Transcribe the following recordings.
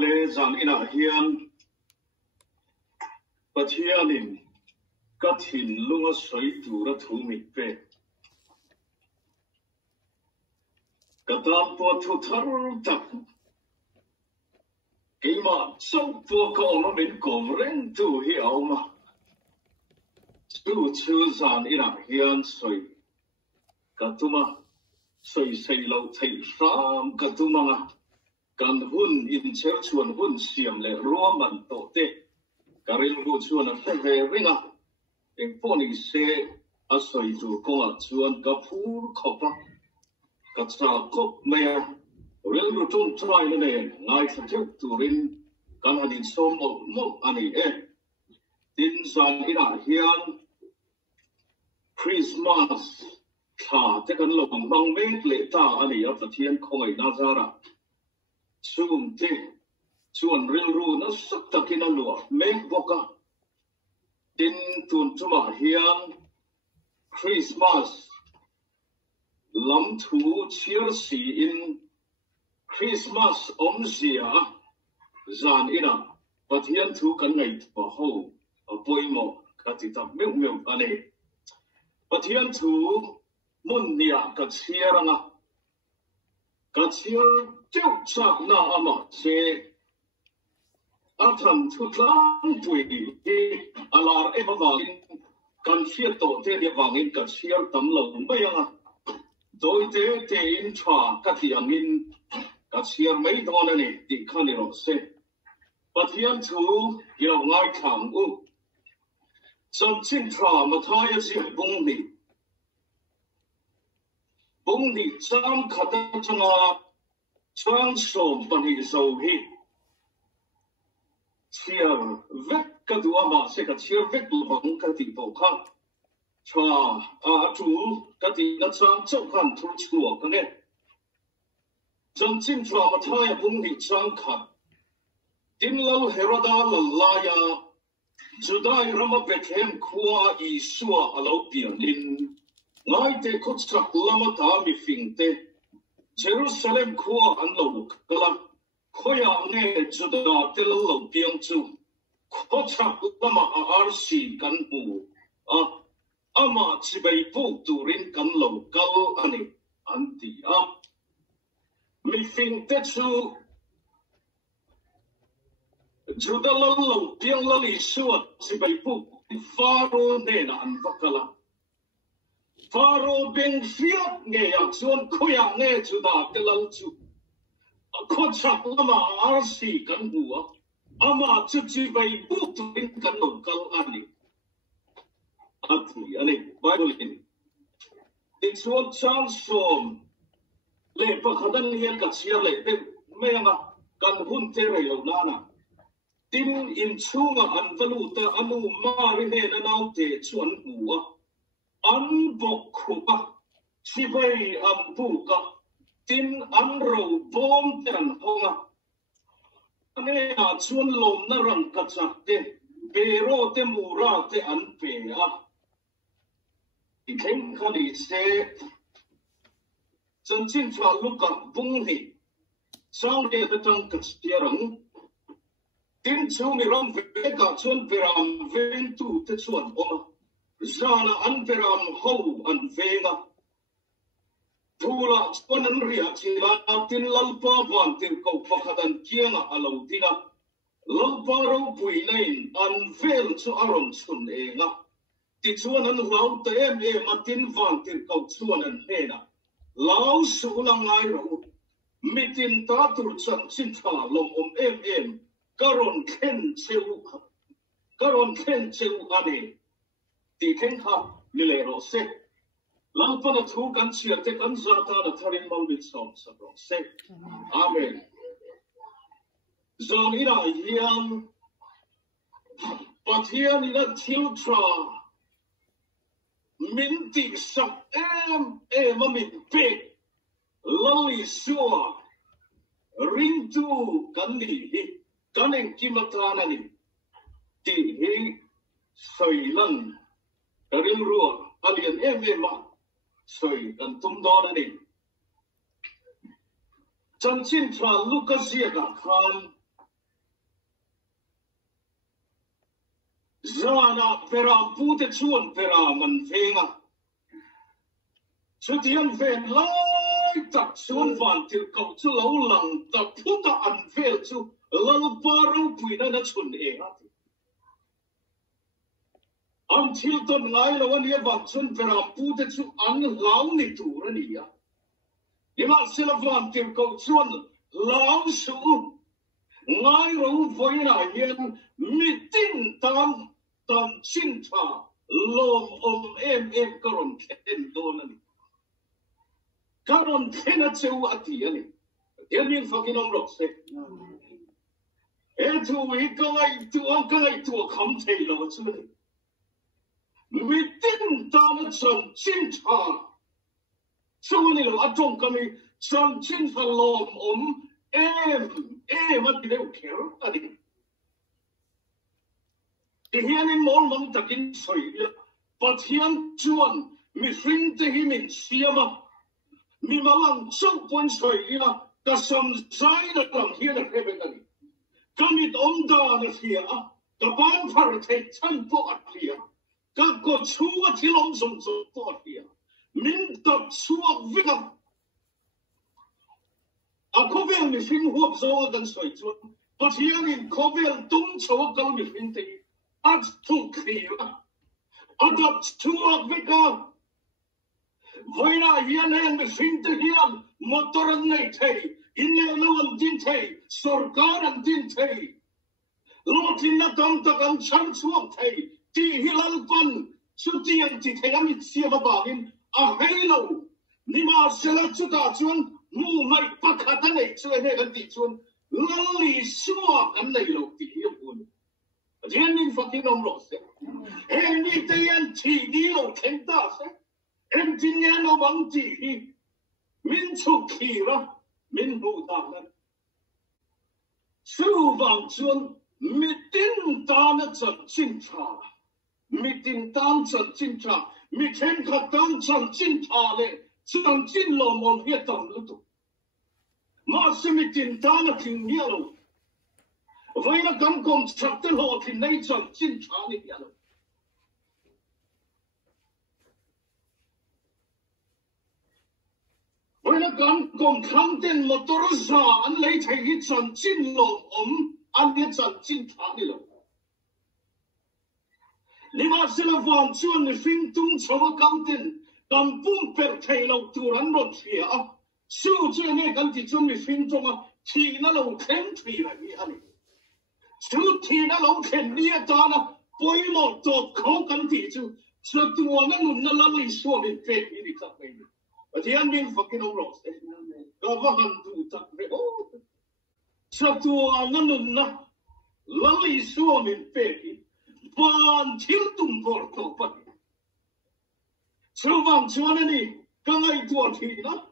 lệ rằng ina hiền Pathian in cắt hình lunga sawitu ra thu mi pe katam po Thuchah tak engkimah sâu po ko nó min kom reng tu hi au ma chu zan ina hiền soi katuma soi sei lo thei ram katuma nga kan hun in cher chuan hun siam le rawh man to te karil ru chuan a fe ringa eng poni se a soi tu ko a chuan ka phur khopa ka cha kop maya hril ru tum trai ne ngai theu turin kan hanin som mo ani tin san ina hian Christmas thà te kan lo bang me le ta ani a Pathian khongai na zara chum te chuan hril ru na sak takin a lua mek boka tin tun chuma hian Christmas lâwmthu chiar si in Christmas zia zan ina Pathian thu kan ngai pa ho a poimo katita meu ane Pathian thu mun nia ka chiaranga ka chiar cheu chak na ama se atan tawngtai alar emawangin kan fiat to te ni wangin ka chiar tam lo mayanga doi te in tha ka tiangin ka chiar mai don ani ti khani ro se Pathian thu yo ngai khang u cham chin tha mathaya si bung ni cham khata changa chang som pani zo hi chiar vek ka duwa ma se ka chiar vek lovin ka ti to kha cha a chu ka ti na chang chau khan thur chuo ka ne cham chin tha mathaya bung ni chang khat tin lo heroda lalaya Judai rama Bethlehem khua Isuaah alo pianin ngai te khotrak lama ta mi fingte Jerusalem khua an lo kala khoya nge juda te lo piang chu khotrak lama arsi kan mu ama chibai pu turin kan lo kal ani anti mi fingte chu Juda lo piang lo Isuaah chibai pu faro ne na an vakala Faro beng fiat nge ya chuan khoya nge juda te lalchu khotrak lama arsi kan bua ama chu bai bu tuin kan lo kal ani ati ani bible in chuan chan som le pakhadan hian ka chia le te menga kan hun te re lo nana tin in chunga an valu ta anu mari ne na nau te chuan bua an bok khupa sivai am buka tin an ro bom tan honga ane a chuan lom na rang ka chak te pero te mura te an pe i theng khani se chan chin thla luka bung hi sang de ta tang ka chiarang tin chu mi ram ve ka chuan peram ven tu te chuan oma Zana an peram ho an venga Thula chuan an ria chila tin lalpa van tin ko pakhadan kianga alo dina lalpa ro pui nain an vel chu aron chun enga ti chuan an lau te matin van tin ko chuan an hena lau su langai ro mitin ta tur chan chin thala lom karon khen cheu ani ti khen kha lile ro se lalpa na thu kan chiar te kan zata na tharin malbit som sabro se amen zon ina hian Pathian ina thiltra minti sak min pe lali suwa ring tu kan ni kan engkimah ni ti hi soilan karing ruwa alien ma soi kan tum don ani chanchin thla lukasia ka khan Zana peram pute chuan peraman venga. Chutian ven lai tak chuan van til kau chu lo lang ta puta an vel chu lalparo puina na chun e ha. Until ton ngai lo an ye van chun peram pute chu an lau ni tur ani ya. Ima sila van til kau chuan lau su ngai ro voina yen mitin tam tam chinta lom em karon ken donani. Karon kena cheu ati ani. Yamin fucking rokse. Etu wi kangai tu kham thei lo chuni. Mitin tam chan chinta. Chuni lo atong kami chan chinta lom em at deu ker ani. Hian in mol mang takin soi Pathian chuan mi hring te hi min siama mi malang chau pon soi ka som zai na lam hian a heben ani kamit omda na hia ka ban phar the chan po at hia ka ko chua thilom som po at hia min tak chua vika a kovel mi hring huap zo dan soi chuan Pathian in kovel tum chaw kal mi hring te at Thuchah, adat chuak vika. Voina hian hen befinter hian motoran nei thei, inne Lâwm din thei, sorkaran din thei. Lotin na tam takan chan chuak thei, ti hilal pan, sutian ti thei amit siya bagin, a halo. Nima sila chuta chuan, mu mai pakata nei chuan he kan ti chuan, lalli suak an nei lo ti hiya pun. Diyan min fucking rose. Ni tayan ti di lo kenta se. Tinyan o bang ti min Thuchah min hudana. Su bang chuan mitin tan chan chinta. Mitin tan chan chinta. Miten ka tan chan chinta le. Chan chin lo mon hiya tam lutu. Ma se mitin tan king yellow. Voina kam kom chapter ho ki nei chan chin chani piano. Voina kam kom khanten motorza an lei thai hi chan chin lo an ye chan chin chani lo. Lima sila van chuan ni fing tung chawa kamten kam pum per thai lo turan ron thia. Su chu ne kan ti chum mi fing tonga thi na lo khem thi la mi ani. Chú thì nó lâu khen đi ta nó bôi một tột khó cắn thì chú cho tua nó nụn nó lăn lì xua bên phê đi đi chắc vậy và thì anh mình phải cái đâu rồi và vẫn tu chắc vậy ô cho tua nó nụn nó lăn lì xua bên phê đi van thiếu tung bọt tổ bật cho vàng cho nó đi cái ngày tua thì nó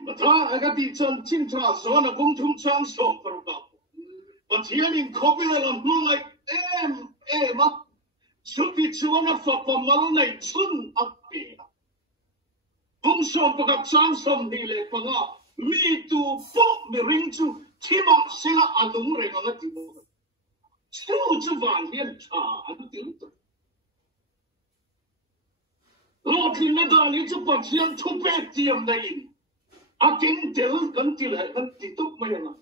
mà ta cái đi chân chim cha gió nó cũng thung trang sòng vào đó. Pathian in kovel am hungai em supi chuana fa pamal nei chun ape bung som pakat chang som ni le panga mi tu po mi ring chu thima sela adung re nga ti mo chu van hian tha an tin tu lo thin na da ni chu Pathian thu pe tiam nei a king tel kan ti le kan ti tuk mai na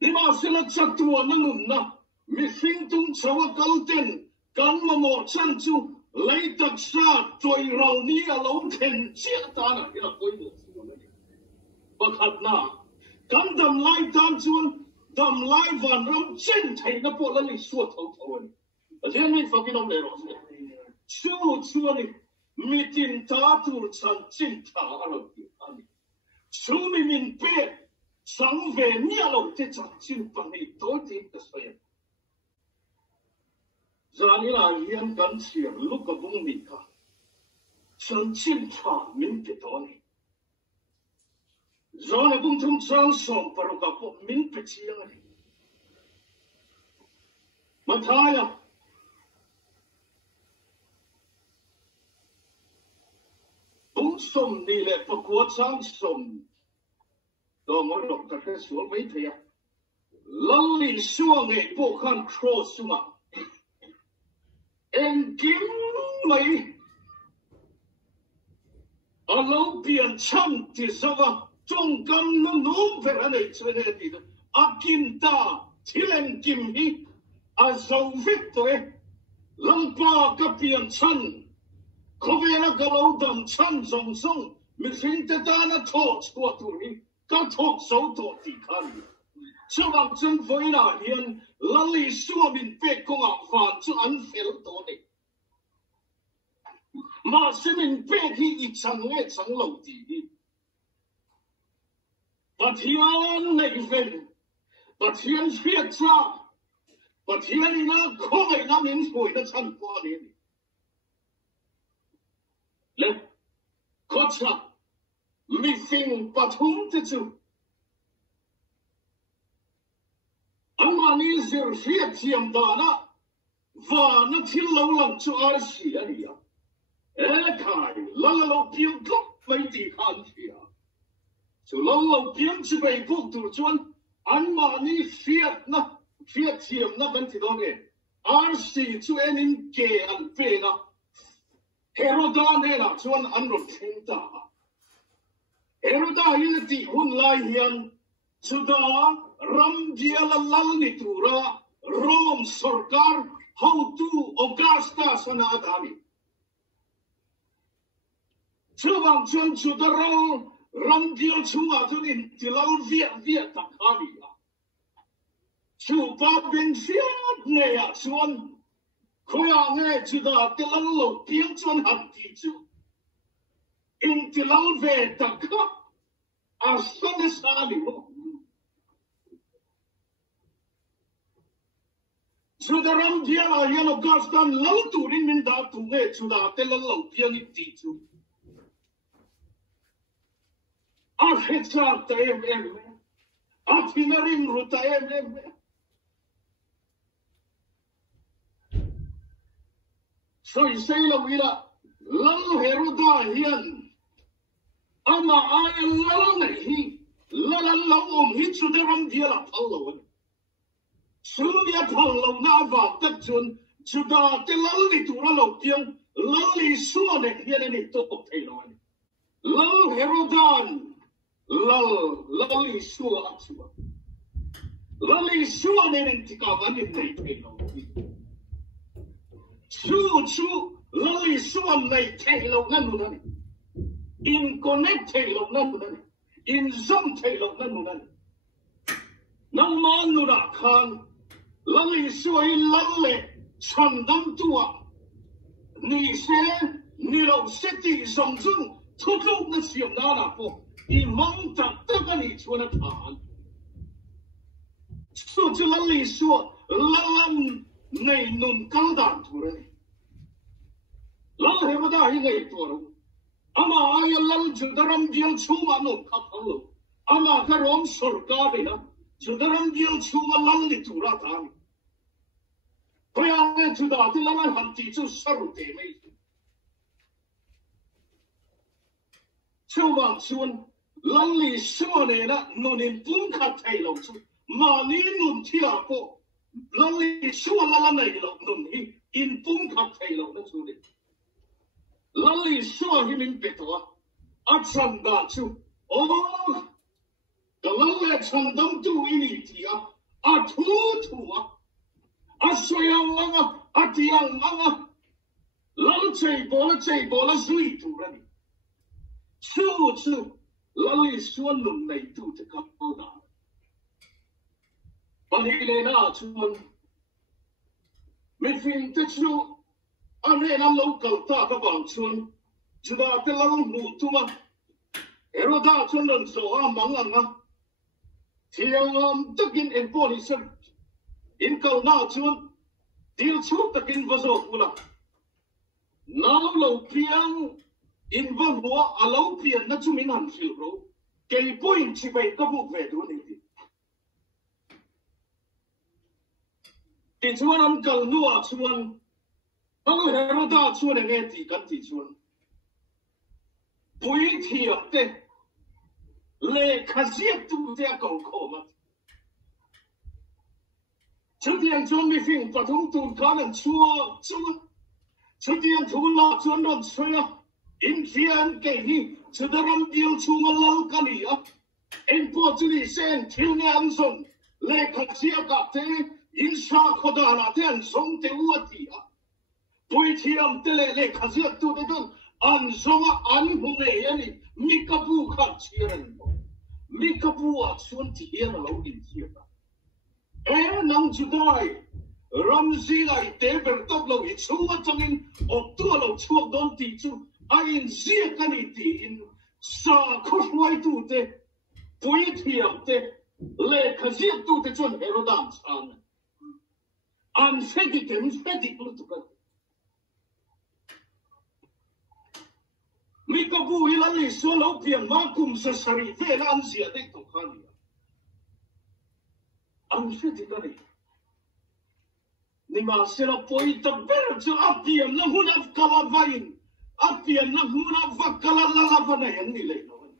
Lima sila chatua nanun na mi fing tung chawa kalten kan mo chan chu lei tak sa toy rau ni a lo khen chia ta na ila koi mo bakhat na kan dam lai tam chuan dam lai van ram chen thai na po la li suat thau thau ni athian min fucking om le ro chu ni mi tin ta tur chan chin tha alo ti ani chu mi min pe sang về nia lo te chan chin pan ni to ti ta soya zani la hian kan chiar lu ka bung mi ka chan chin tha min te to ni zona bung thum chang som paru ka po min pe chiang ni mathaya bung som ni le pa ko chang som Đồ ngồi đọc cả xuống mấy thầy ạ. Lăng lì xua nghề bộ khăn khô xuống ạ. engkim mày ở lâu biển chăm thì sao vậy trong cam nó núp về anh ấy chơi này thì kim ta chỉ lên kim hi dầu vít thôi lâm pa cái biển chăn có vẻ là cái lâu đầm chăn rong rong mình xin ta nó thọ của tụi mình cái thọ xấu thọ thì khăn cho bằng chân với là hiền là lý xua mình biết công học phản cho anh phèo tổ này mà sẽ mình biết thì ít chẳng nghe chẳng lâu thì Pathian này về Pathian phiệt ra Pathian nó không phải nó mình phổi nó chẳng qua này lên có chắc mình phim bắt hung thế chứ anh mà đi giờ phiệt tiệm đó nó và nó thiếu lâu lắm cho ai xí à đi à khai lâu biến gốc mấy tỷ khăn gì à cho lâu biến chỉ về buộc tụi chuan anh mà đi phiệt tiệm nó vẫn thì đó này RC cho anh in kê anh về nó Herodan này là chuan anh rồi thiên ta Herodan như tỷ hôn lai hiền cho đó ram dia la lalni tura Rome sarkar Hawihawttu Augusta sana adami Chubang chuan chu da ram dia chunga tu in tilal viet ta khami chu ba ben fiat ne ya chuan khoya nge chu da tilal lo piang chuan han ti chu in tilal ve ta kha san sa li mo chu da ram dia la yan Augusta lâwmthu rin min da tu nge chu da tilal lo piang in ti chu Arhetsat em Atinarim ruta em Soi say la wila Lal heruda hian Ama ay lal na hi Lal Lâwm hi chudaram dia la phallo Sunya phallo na va tak chun chuda te lal ni tura lo piang lal li suan hian ni to thei lo Lal herudan Lal Isuaah chua. Lal Isuaah neng tikawan nei thei lo. Chu Lal Isuaah nei thei lo ngan nu nani. In connect thei lo ngan nu nani. In zoom thei lo ngan nu nani. Nang man nu na khan Lal Isuaah in lal le chandam tua. Ni se ni lo seti zongzung thutluk na siam na na po. I mong tak tak ni chuan a than so chu Lal Isuaah lalam nei nun kal dan thur ni lal hemada hi ngei tur ama ay lal judaram dial chuma no khapalo ama ka rom sarkar ina judaram dial chuma lal ni tura tan khoya nge juda ti lal han ti chu saru te mai chuma chuan Lal Isuaah ne na nunin pung khat thei lo chu ma ni nun thia po Lal Isuaah la nei lo nun hi in pung khat thei lo na chu ni Lal Isuaah hi min petwa a chan da chu o the lal le chan dam tu ini tia a thu a soyang a tiang lal chei bola zui tu ra ni chu Lal Isuaah nun nei tu te kapal da. Panile na chuan. Me fin te chu ane na local ta ka bang chuan. Juda te lâwmthu tu ma. Ero da chuan nan so a manganga. Thiang takin en poli sem. In kal na chuan. Dil chu takin vazo pula. Now lo piang in vâng búa à lâu tiền nó chung mình hẳn chịu rồi cái point chỉ về các vụ về đó này thì chuan ăn cần nua chuan ông hero da chuan nghe thì cần thì chuan bùi thiệp thế lệ khát giết tu thế cầu khổ mà trước tiên chuan mi phim và thông tồn cá lần chua 出点出了转了吹啊，因天给你出的人标出我老个你啊，因过这里先听安son，来看些个的，因啥可大那天送的我的啊，不听的来看些都的都安送啊安不美呀你，米个不看些人，米个不啊算天了老因些个，哎，能知道。Ramsey ay deber top lo ichuwa tangin oktua lo chuak don ti chu ain zia kani ti in sa khoswai tu te pui thiam te le khazia tu te chon herodam san an fedi kem fedi lu tu ka mi ka bu ilali so lo pian ma kum sa sari ve la an zia de to khani an fedi kani ni ma sila poi ta berjo apian na hunaf kalavain apian na hunaf vakalalala yan ni le no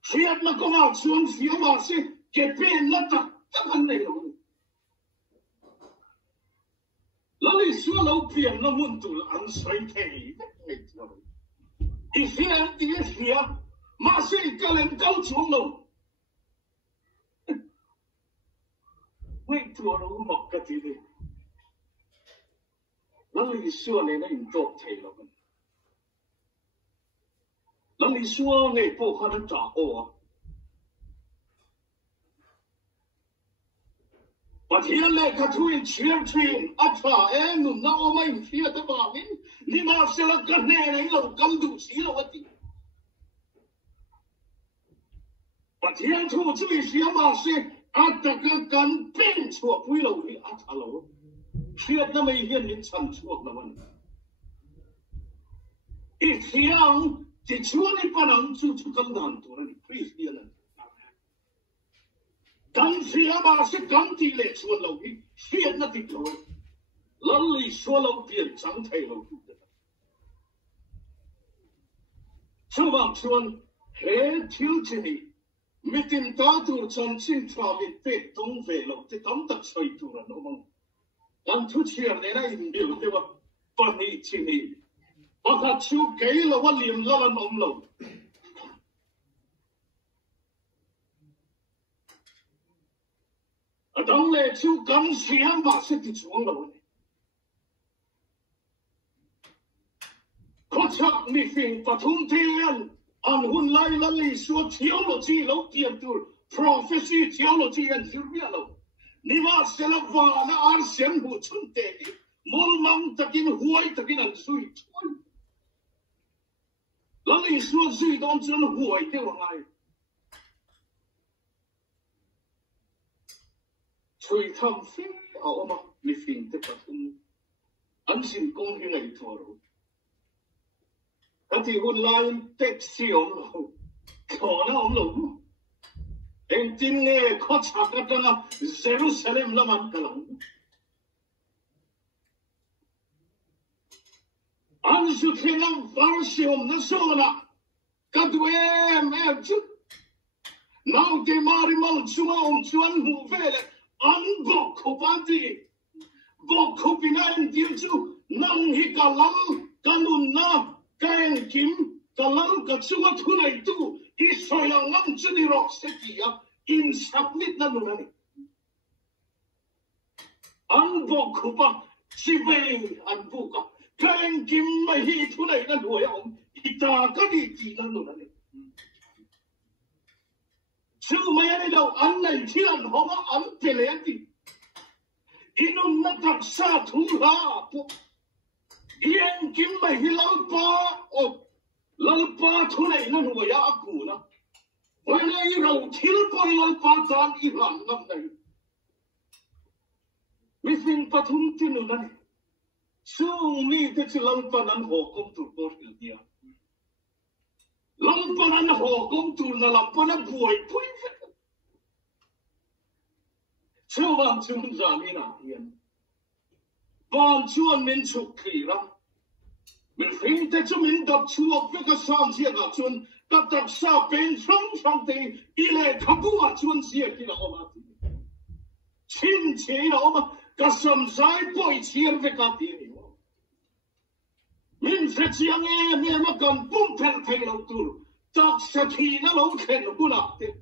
fiat na ko ma chuan fia ma se ke pe na ta kan nei no lali sua lo pian na mun tu an sai thei no I fia ma se kalen kal chuan no wait to a mock at it. Lally sure a name drop tail of him. Lally sure a poor hundred or. But here like a twin cheer train, up far and now my fear the bargain. Nima sell a gun and come to see what it. But here too, she say. Ataka kan pen chuak pui lo hi athalo khiat na mai hian min cham chuak na wan I thiang ti chuan I panang chu chu kan dan tu ni please hian kan sia ba se kan ti le chuan lo hi khiat na ti lo lalli so lo pian chang thai lo tu chuang chuan he thil chini mitin ta tur chan chin tra mit pe tong ve lo te tam tak choi tu ra no mang an thu chiar ne na in bil te wa pa ni chini pa tha chu ke lo wa lim la lan om lo adang le chu kan siam ma se ti chuang lo ko chak mi fin pathum thian an hun lai lali so theology lo tiam tur prophecy theology and hirmia lo nima sela wa na ar siam hu chun te mol mang takin huai takin an sui chuan lali so zui don chun huai te wa ngai chui tham fi a oma mi fin te pathum an sin kong hi ngai thoro Ati hun lain taxi om lo, kona om lo. Entin ne ko chakata na Jerusalem la man kalang. Ansu kena varsi om na sona, kadwe merju. Now de Rev.Malsawmtluanga hu vele, an bokupati, bokupinain dilju, nang hikalang kanun na. Kain kim kalang katsua tunai tu isoyang ang junirok setia in submit na nunani. Ang bokupa si Beng ang buka kain kim mahi tunay na nuayang itakaditi na nunani. Sumaya daw ang naitilan homa ang peleti. Inong nataksa thuah po. engkimah lalpa thunai na nuaya aku na wala I rawh thil poi lalpa chan I ram nam nai within pathum tinu nai sung mi te chi lalpa nan ho kom tur por hil dia lalpa nan ho kom tur na lampa na buai pui chuan chung zami na hian ban chuan min chuk khi ra min phim te chu min dap chuak ve ka sam sia ga chuan ka tak sa pen sang sang te I le khabu a chuan sia ki na oma 亲切了嘛，个什在背前的个地里嘛，民族讲诶，你嘛跟不偏偏老多，这是天那老天不拿的，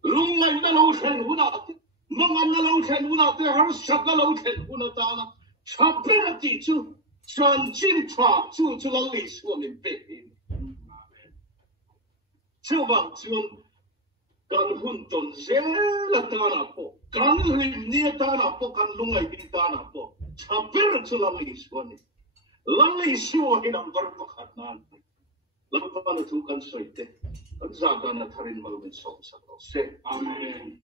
龙来那老天不拿的，蒙安那老天不拿的，还是啥个老天不拿的呢？差别的地就全进化就了历史我们背。就往就干混沌些了打那波，干林你打那波，干龙爱你打那波，差别的就了历史我们，了历史我们能不不看难，了不把那土干水的，干啥干那他人们受伤了些，阿门。